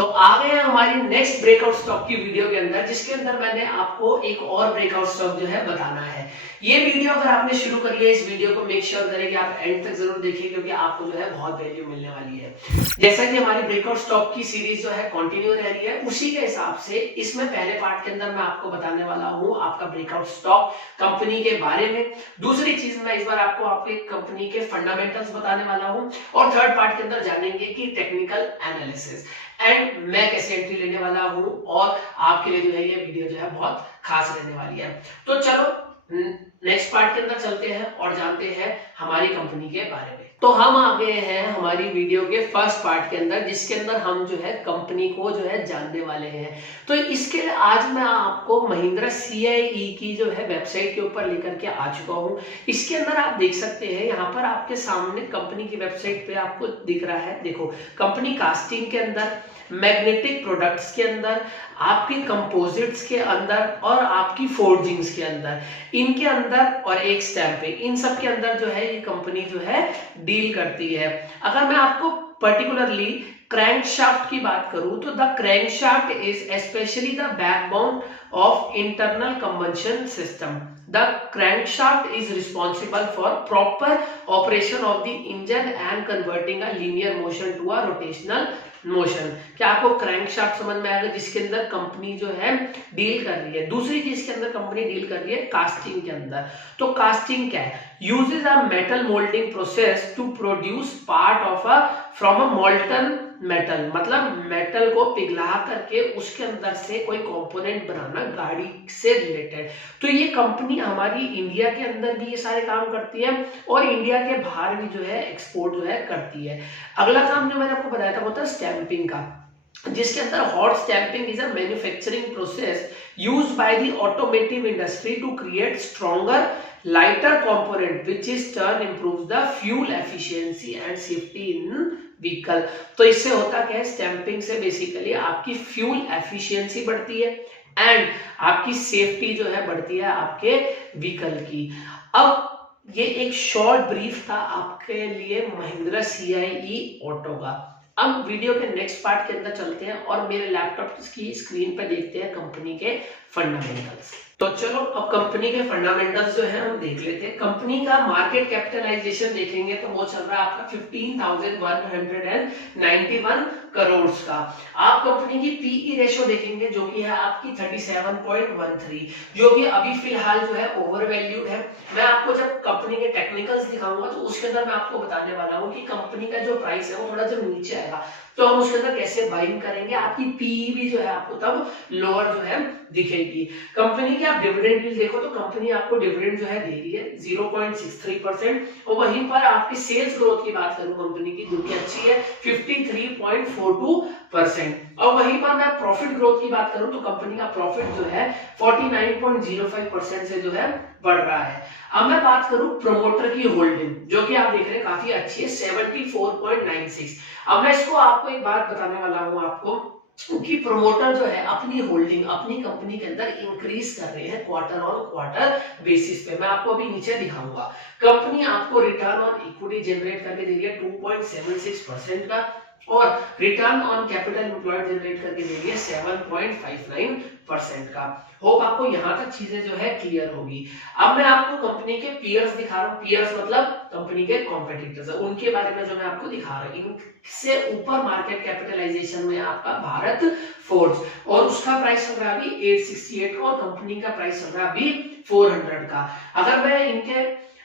तो आ गए हैं हमारी नेक्स्ट ब्रेकआउट स्टॉक की वीडियो के अंदर, जिसके अंदर मैंने आपको एक और ब्रेकआउट स्टॉक जो है बताना है। ये वीडियो अगर आपने शुरू कर लिया, इस वीडियो को मेक श्योर करें कि आप एंड तक जरूर देखिए, क्योंकि आपको जो है बहुत वैल्यू मिलने वाली है। जैसा कि हमारी ब्रेकआउट स्टॉक की सीरीज जो है कंटिन्यू रह रही है, उसी के हिसाब से इसमें पहले पार्ट के अंदर मैं आपको बताने वाला हूँ आपका ब्रेकआउट स्टॉक कंपनी के बारे में। दूसरी चीज मैं इस बार आपको आपके कंपनी के फंडामेंटल्स बताने वाला हूँ, और थर्ड पार्ट के अंदर जानेंगे कि टेक्निकल एनालिसिस एंड मैं कैसे एंट्री लेने वाला हूं, और आपके लिए जो है ये वीडियो जो है बहुत खास रहने वाली है। तो चलो नेक्स्ट पार्ट के अंदर चलते हैं और जानते हैं हमारी कंपनी के बारे में। तो हम आ गए हैं हमारी वीडियो के फर्स्ट पार्ट के अंदर, जिसके अंदर हम जो है कंपनी को जो है जानने वाले हैं। तो इसके लिए आज मैं आपको महिंद्रा CIE की जो है वेबसाइट के ऊपर लेकर के आ चुका हूं। इसके अंदर आप देख सकते हैं, यहाँ पर आपके सामने कंपनी की वेबसाइट पे आपको दिख रहा है। देखो, कंपनी कास्टिंग के अंदर, मैग्नेटिक प्रोडक्ट्स के अंदर, आपकी कंपोजिट्स के अंदर और आपकी फोर्जिंग्स के अंदर, इनके अंदर और एक स्टैंपिंग, इन सब के अंदर जो है ये कंपनी जो है डील करती है। अगर मैं आपको पर्टिकुलरली क्रैंकशाफ्ट की बात करूं, तो the crankshaft is specially the backbone of internal combustion system. The crankshaft is responsible for proper operation of the engine and converting a linear motion to a rotational motion. क्या आपको crankshaft समझ में आएगा, जिसके अंदर कंपनी जो है deal कर रही है। दूसरी चीज के अंदर कंपनी डील कर रही है कास्टिंग के अंदर। तो कास्टिंग क्या है? Uses a metal moulding process to produce part of a from a molten metal, मतलब मेटल को पिघला करके उसके अंदर से कोई कंपोनेंट बनाना गाड़ी से रिलेटेड। तो ये कंपनी हमारी इंडिया के अंदर भी ये सारे काम करती है और इंडिया के बाहर भी जो है एक्सपोर्ट जो है करती है। अगला काम जो मैंने आपको बताया था वो था स्टैंपिंग का, जिसके अंदर hot stamping is a manufacturing process used by the automotive industry to create stronger lighter component which is turn improves the fuel efficiency and safety in vehicle। तो इससे होता क्या है, स्टैंपिंग से बेसिकली आपकी फ्यूल एफिशिएंसी बढ़ती है and आपकी सेफ्टी जो है बढ़ती है आपके व्हीकल की। अब ये एक शॉर्ट ब्रीफ था आपके लिए महिंद्रा CIE ऑटो का। अब वीडियो के नेक्स्ट पार्ट के अंदर चलते हैं और मेरे लैपटॉप की स्क्रीन पर देखते हैं कंपनी के फंडामेंटल्स। तो चलो अब कंपनी के फंडामेंटल्स जो है हम देख लेते हैं। कंपनी का मार्केट कैपिटलाइजेशन देखेंगे तो वो चल रहा है आपका 15,191 करोड़ का। आप कंपनी की PE रेशो देखेंगे जो कि है आपकी 37.13, जो कि अभी फिलहाल जो है ओवर वैल्यूड है। मैं आपको जब कंपनी के टेक्निकल्स दिखाऊंगा तो उसके अंदर मैं आपको बताने वाला हूँ कि कंपनी का जो प्राइस है वो थोड़ा जब नीचे आएगा तो हम उसके अंदर कैसे बाइंग करेंगे। आपकी PE भी जो है आपको तब लोअर जो है दिखेगी। कंपनी की आप डिविडेंड यील्ड देखो तो कंपनी आपको डिविडेंड जो है दे रही है 0.63%, और वहीं पर आपकी सेल्स ग्रोथ की बात करूं कंपनी की, जो कि अच्छी है 53.42%, और वहीं पर मैं प्रॉफिट ग्रोथ की बात करूं तो कंपनी का प्रॉफिट जो है 49.05% से जो है बढ़ रहा है। अब मैं बात करूं प्रमोटर की होल्डिंग, जो कि आप देख रहे हैं काफी अच्छी है 74.96। अब मैं इसको आपको एक बात बताने वाला हूं आपको कि प्रमोटर जो है अपनी होल्डिंग अपनी कंपनी के अंदर इंक्रीज कर रहे हैं क्वार्टर ऑन क्वार्टर बेसिस पे। मैं आपको अभी नीचे दिखाऊंगा। कंपनी आपको रिटर्न ऑन इक्विटी जनरेट करके दे रही है 2.76% का, और return on capital employed generate करके दे रही है 7.59% का। होप आपको यहां तक चीजें जो है क्लियर होगी। अब मैं आपको कंपनी के पीयर्स दिखा रहा हूं। पीयर्स मतलब कंपनी के कॉम्पिटिटर्स, उनके बारे में जो मैं आपको दिखा रहा हूं। इनसे ऊपर मार्केट कैपिटलाइजेशन में आपका भारत फोर्ज, और उसका प्राइस चल रहा है अभी 868 का, और कंपनी का प्राइस चल रहा है अभी 400 का। अगर मैं इनके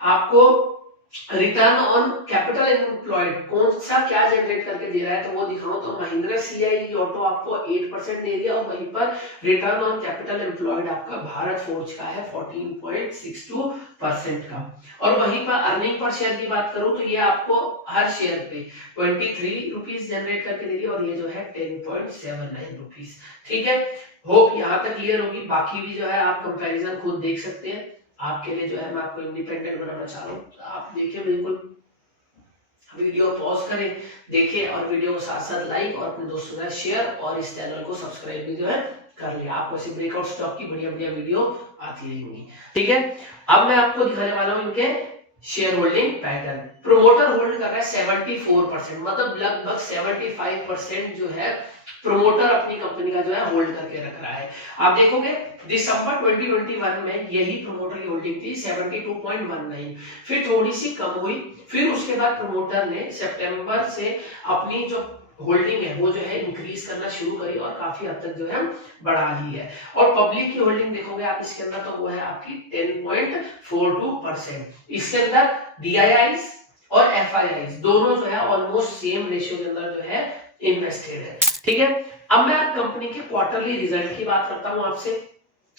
आपको रिटर्न ऑन कैपिटल एम्प्लॉयड कौन सा क्या जनरेट करके दे रहा है तो वो दिखाऊं तो महिंद्रा CIE ऑटो आपको 8% दे दिया, और वहीं पर रिटर्न ऑन कैपिटल एम्प्लॉयड आपका भारत फोर्ज का है 14.62% का। और वहीं पर अर्निंग पर शेयर की बात करूं तो ये आपको हर शेयर पे 23 रुपीज जनरेट करके दे रही है, और ये जो है 10.79 रुपीज। ठीक है, होप यहां तक क्लियर होगी। बाकी भी जो है आप कंपैरिजन खुद देख सकते हैं। आपके लिए जो है मैं आपको इंडिपेंडेंट बनाना चाह रहा हूँ, तो आप देखिए, बिल्कुल वीडियो पॉज करें, देखिए, और वीडियो को साथ साथ लाइक और अपने दोस्तों के साथ शेयर, और इस चैनल को सब्सक्राइब भी जो है कर लिया। आपको ऐसी ब्रेकआउट स्टॉक की बढ़िया बढ़िया वीडियो आती रहेंगी। ठीक है, अब मैं आपको दिखाने वाला हूँ इनके share holding pattern. Promoter hold कर रहा है 74%, मतलब लगभग 75% जो है प्रोमोटर अपनी कंपनी का जो है होल्ड करके रख रहा है। आप देखोगे दिसंबर 2021 में यही प्रोमोटर की होल्डिंग थी 72.19, फिर थोड़ी सी कम हुई, फिर उसके बाद प्रोमोटर ने सितंबर से अपनी जो होल्डिंग है वो जो है इंक्रीज करना शुरू करी और काफी हद तक जो है बढ़ा ली है। और पब्लिक की होल्डिंग देखोगे आप इसके अंदर तो वो है आपकी 10.42%। इसके अंदर डीआईआईस और एफआईआईस दोनों जो है ऑलमोस्ट सेम रेशियो के अंदर जो है इन्वेस्टेड है। ठीक है, अब मैं कंपनी के क्वार्टरली रिजल्ट की बात करता हूं आपसे,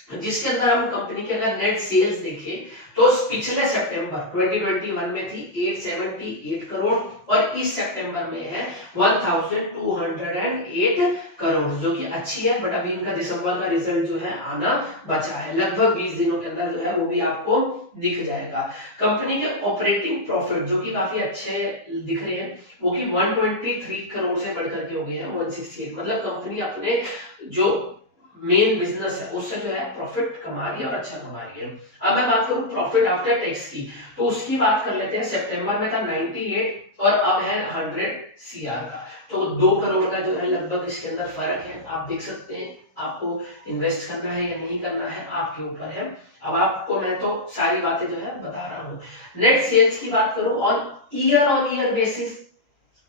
जिसके अंदर हम कंपनी के अगर नेट सेल्स देखें तो पिछले सितंबर 2021 में थी 878 करोड़ और इस सितंबर में है 1208 करोड़, जो कि अच्छी है। बट अभी इनका दिसंबर का रिजल्ट जो है आना बचा है, लगभग 20 दिनों के अंदर जो है वो भी आपको दिख जाएगा। कंपनी के ऑपरेटिंग प्रॉफिट जो कि काफी अच्छे दिख रहे हैं, वो कि 123 करोड़ से बढ़कर के हो गए हैं 168, मतलब कंपनी अपने जो मेन बिजनेस है उससे जो है प्रॉफिट कमा रही है और अच्छा कमा रही है। अब मैं बात करूं प्रॉफिट आफ्टर टैक्स की, तो उसकी बात कर लेते हैं। सितंबर में था 98 और अब है 100 सीआर का, तो 2 करोड़ का जो है लगभग इसके अंदर फर्क है। आप देख सकते हैं, आपको इन्वेस्ट करना है या नहीं करना है आपके ऊपर है। अब आपको मैं तो सारी बातें जो है बता रहा हूँ। नेट सेल्स की बात करूं ऑन ईयर बेसिस,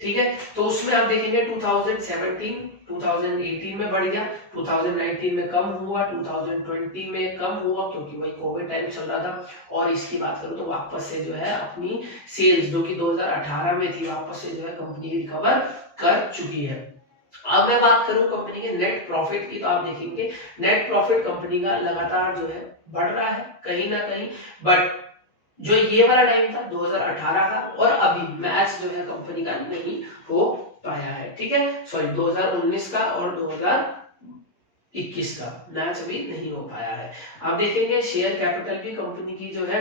ठीक है, तो उसमें आप देखेंगे 2018 में बढ़ गया, 2019 में कम हुआ, 2020 में कम हुआ क्योंकि भाई कोविड टाइम चल रहा था, और इसकी बात करूं तो वापस से जो है अपनी सेल्स जो कि 2018 में थी वापस से जो है कंपनी रिकवर कर चुकी है। अब मैं बात करूं कंपनी के नेट प्रॉफिट की, तो आप देखेंगे नेट प्रॉफिट कंपनी का लगातार जो है बढ़ रहा है कहीं ना कहीं, बट जो ये वाला टाइम था 2018 का और अभी मैच जो है कंपनी का नहीं हो पाया है। ठीक है, सॉरी 2019 का और 2021 का मैच अभी नहीं हो पाया है। आप देखेंगे शेयर कैपिटल भी कंपनी की जो है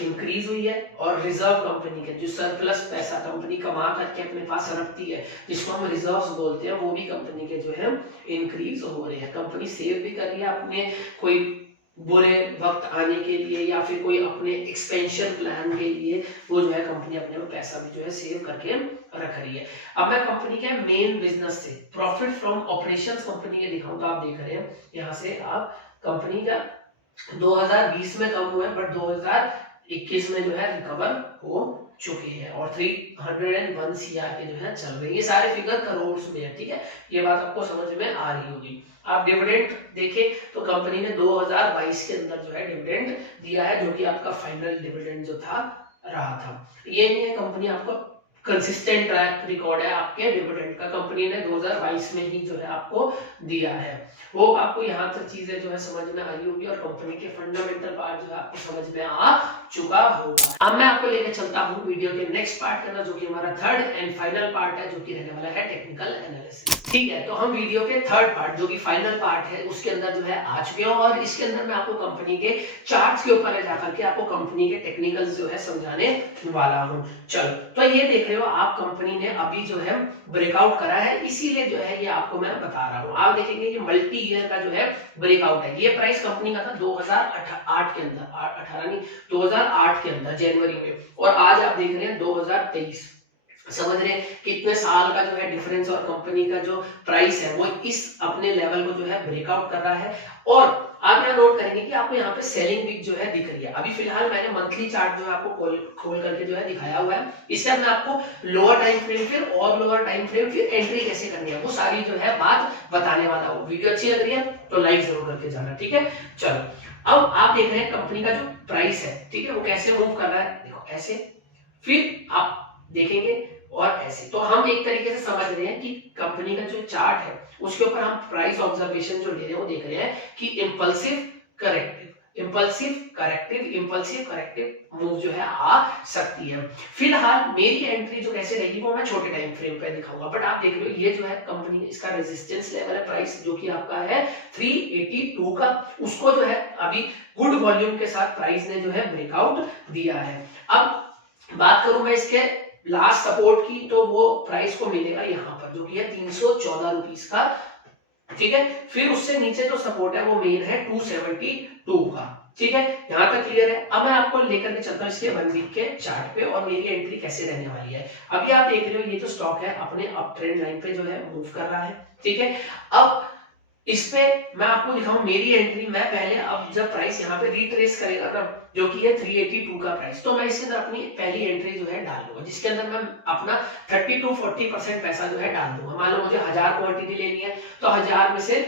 इंक्रीज हुई है, और रिजर्व कंपनी के जो सरप्लस पैसा कंपनी कमा करके अपने पास रखती है जिसको हम रिजर्व्स बोलते हैं, वो भी कंपनी के जो है इंक्रीज हो रहे हैं। कंपनी सेव भी कर रही है अपने कोई बुरे वक्त आने के लिए या फिर कोई अपने एक्सपेंशन प्लान के लिए, वो जो है कंपनी अपने में पैसा भी जो है सेव करके रख रही है। अब मैं कंपनी के मेन बिजनेस से प्रॉफिट फ्रॉम ऑपरेशंस कंपनी के दिखाऊं तो आप देख रहे हैं यहाँ से आप कंपनी का 2020 में कम हुआ है बट 2021 में जो है रिकवर हो चुके हैं और 301 सीआर के जो है चल रहे हैं। ये सारे फिगर करोड़ में है। ठीक है, ये बात आपको समझ में आ रही होगी। आप डिविडेंड देखें तो कंपनी ने 2022 के अंदर जो है डिविडेंड दिया है, जो कि आपका फाइनल डिविडेंड जो था रहा था। ये नहीं है कंपनी आपको कंसिस्टेंट ट्रैक रिकॉर्ड है आपके डिविडेंड का, कंपनी ने 2022 में ही जो है आपको दिया है। वो आपको यहाँ तक चीजें जो है समझ में आई होगी और कंपनी के फंडामेंटल पार्ट जो है आपको समझ में आ चुका होगा। अब मैं आपको लेकर चलता हूँ वीडियो के नेक्स्ट पार्ट के अंदर, जो कि हमारा थर्ड एंड फाइनल पार्ट है, जो कि रहने वाला है टेक्निकल एनालिसिस। ठीक है, तो हम वीडियो के थर्ड पार्ट जो कि फाइनल पार्ट है उसके अंदर जो है आ चुके हैं, और इसके अंदर मैं आपको कंपनी के चार्ट्स के ऊपर जाकर के आपको कंपनी के टेक्निकल्स जो है समझाने वाला हूँ। चलो, तो ये देख रहे हो आप, कंपनी ने अभी जो है ब्रेकआउट करा है, इसीलिए जो है ये आपको मैं बता रहा हूँ। आप देखेंगे ये मल्टी ईयर का जो है ब्रेकआउट है। ये प्राइस कंपनी का था 2008 के अंदर, 18 नहीं 2008 के अंदर जनवरी में, और आज आप देख रहे हैं 2023। समझ रहे हैं कितने साल का जो है डिफरेंस, और कंपनी का जो प्राइस है वो इस अपने लेवल को जो है ब्रेकआउट कर रहा है। और आप यहाँ नोट करेंगे कि आपको यहाँ पे सेलिंग विक जो है दिख रही है। अभी फिलहाल मैंने मंथली चार्ट जो है आपको खोल करके जो है दिखाया हुआ है। इससे मैं आपको लोअर टाइम फ्रेम फिर और लोअर टाइम फ्रेम फिर एंट्री कैसे करनी है वो सारी जो है बात बताने वाला हूँ। वीडियो अच्छी लग रही है तो लाइक जरूर करके जाना। ठीक है, चलो अब आप देख रहे हैं कंपनी का जो प्राइस है, ठीक है, वो कैसे मूव कर रहा है। देखो ऐसे, फिर आप देखेंगे और ऐसे। तो हम एक तरीके से समझ रहे हैं कि कंपनी का जो चार्ट है उसके ऊपर हम प्राइस ऑब्जर्वेशन जो ले रहे हैं वो देख रहे हैं कि impulsive corrective, impulsive corrective, impulsive corrective move जो है आ सकती है। फिलहाल मेरी एंट्री जो कैसे रहेगी वो मैं छोटे टाइम फ्रेम पे दिखाऊंगा, बट आप देख रहे हो ये जो है कंपनी इसका रेजिस्टेंस लेवल है प्राइस जो कि आपका है 382 का, उसको जो है अभी गुड वॉल्यूम के साथ प्राइस ने जो है ब्रेकआउट दिया है। अब बात करूं मैं इसके लास्ट सपोर्ट की, तो वो प्राइस को मिलेगा यहाँ पर जो कि है 314 रुपीस का। ठीक है, फिर उससे नीचे जो सपोर्ट है वो मेन है 272 का। ठीक है, यहाँ तक क्लियर है। अब मैं आपको लेकर के चलता हूँ इसके 1 वीक के चार्ट पे और मेरी एंट्री कैसे रहने वाली है। अभी आप देख रहे हो ये जो स्टॉक है अपने अप ट्रेंड लाइन पे जो है मूव कर रहा है, ठीक है। अब इस पे मैं आपको दिखाऊं मेरी एंट्री, मैं पहले अब जब प्राइस यहाँ पे रिट्रेस करेगा ना, जो कि है 382 का प्राइस, तो मैं इसके अंदर अपनी पहली एंट्री जो है डाल दूंगा, जिसके अंदर मैं अपना 30 to 40% पैसा जो है डाल दूंगा। मान लो मुझे 1000 क्वांटिटी लेनी है तो 1000 में से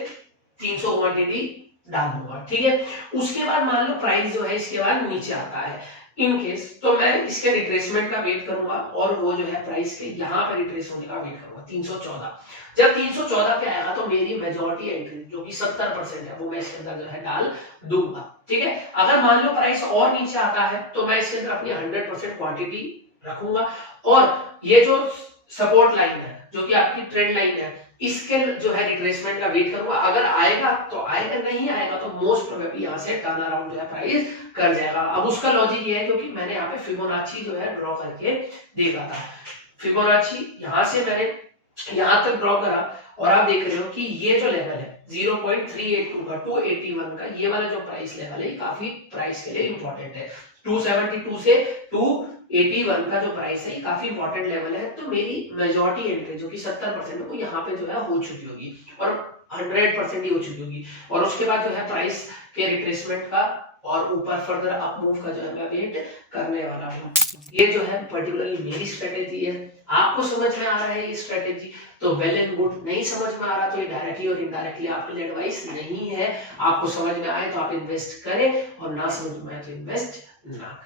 300 क्वांटिटी डाल दूंगा, ठीक है। उसके बाद मान लो प्राइस जो है इसके बाद नीचे आता है इन केस, तो मैं इसके रिट्रेसमेंट का वेट करूंगा और वो जो है प्राइस के यहाँ पे रिट्रेस होने का वेट करूंगा 314। जब 314 पे आएगा तो मेरी मेजॉरिटी एंट्री जो कि 70% है वो मैं इसके अंदर जो है डाल दूंगा, ठीक है। अगर मान लो प्राइस और नीचे आता है तो मैं इसके अंदर अपनी 100% क्वांटिटी रखूंगा और ये जो सपोर्ट लाइन है जो कि आपकी ट्रेंड लाइन है इसके जो है रिट्रेसमेंट का वेट करूंगा। अगर आएगा तो आएगा, नहीं आएगा तो मोस्ट प्रोबेबली यहाँ से टर्न अराउंड जो है प्राइस कर जाएगा। अब उसका लॉजिक ये है क्योंकि मैंने यहाँ पे फिबोनाची जो है ड्रॉ करके देखा था। फिबोनाची यहाँ से मैंने यहाँ तक ड्रॉ करा और आप देख रहे हो कि ये जो लेवल है 0.382 का 281 का ये वाला जो प्राइस लेवल है काफी प्राइस के लिए इंपॉर्टेंट है। 272 से 281 का जो प्राइस है काफी इंपॉर्टेंट लेवल है। तो मेरी मेजॉरिटी एंट्री जो कि 70% है वो यहाँ पे जो है हो चुकी होगी और 100% ही हो चुकी होगी और उसके बाद जो है प्राइस के रिट्रेसमेंट का और ऊपर फर्दर अप मूव का जो है मैं वेट करने वाला हूँ। ये जो है पर्टिकुलरली मेरी स्ट्रेटेजी है। आपको समझ में आ रहा है ये स्ट्रेटेजी तो वेल एंड गुड, नहीं समझ में आ रहा तो ये डायरेक्टली और इनडायरेक्टली आपके लिए एडवाइस नहीं है। आपको समझ में आए तो आप इन्वेस्ट करें और ना समझ में आए तो इन्वेस्ट ना करें।